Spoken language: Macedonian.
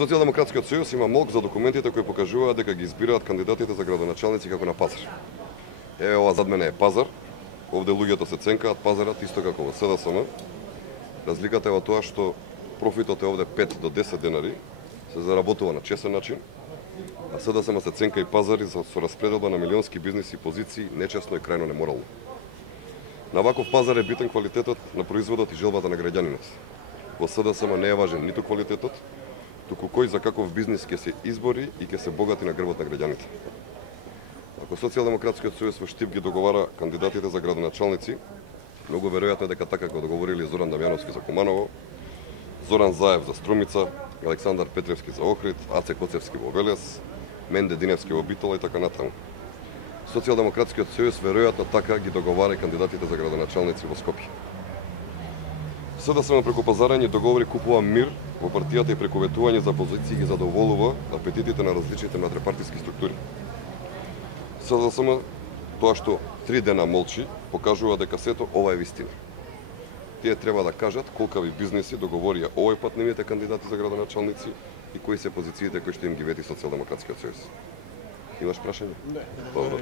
Социјалдемократскиот сојуз има молк за документите кои покажуваат дека ги избираат кандидатите за градоначалници како на пазар. Еве ова зад мене е пазар. Овде луѓето се ценкаат пазарот исто како во СДСМ. Разликата е во тоа што профитот е овде 5 до 10 денари, се заработува на честен начин, а СДСМ се ценка и пазари со распределба на милионски бизниси позиции нечестно и крајно неморално. На ваков пазар е битен квалитетот на производот и желбата на граѓанинот. Во СДСМ не е важен ниту квалитетот, туку кој за каков бизнис ќе се избори и ќе се богати на грбот на граѓаните. Ако Социјалдемократскиот сојуз во Штип ги договара кандидатите за градоначалници, многу веројатно е дека така како договорили Зоран Дамјановски за Куманово, Зоран Заев за Струмица, Александар Петревски за Охрид, Аце Коцевски во Велес, Менде Диневски во Битола и така натаму. Социјалдемократскиот сојуз веројатно така ги договара и кандидатите за градоначалници во Скопје. СДСМ преку пазарање договори купува мир во партијата и преку ветување за позиции ги задоволува апетитите на различните надпартиски структури. СДСМ тоа што 3 дена молчи покажува дека сето ова е вистина. Тие треба да кажат колкави бизнеси договорија овој пат нивните кандидати за градоначалници и кои се позициите кои што им ги вети Социјалдемократскиот сојуз. Имаш прашање? Не. Добро.